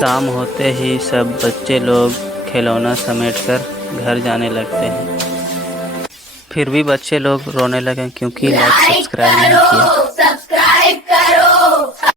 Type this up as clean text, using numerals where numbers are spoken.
शाम होते ही सब बच्चे लोग खिलौना समेटकर घर जाने लगते हैं। फिर भी बच्चे लोग रोने लगे क्योंकि लाइक सब्सक्राइब नहीं किया।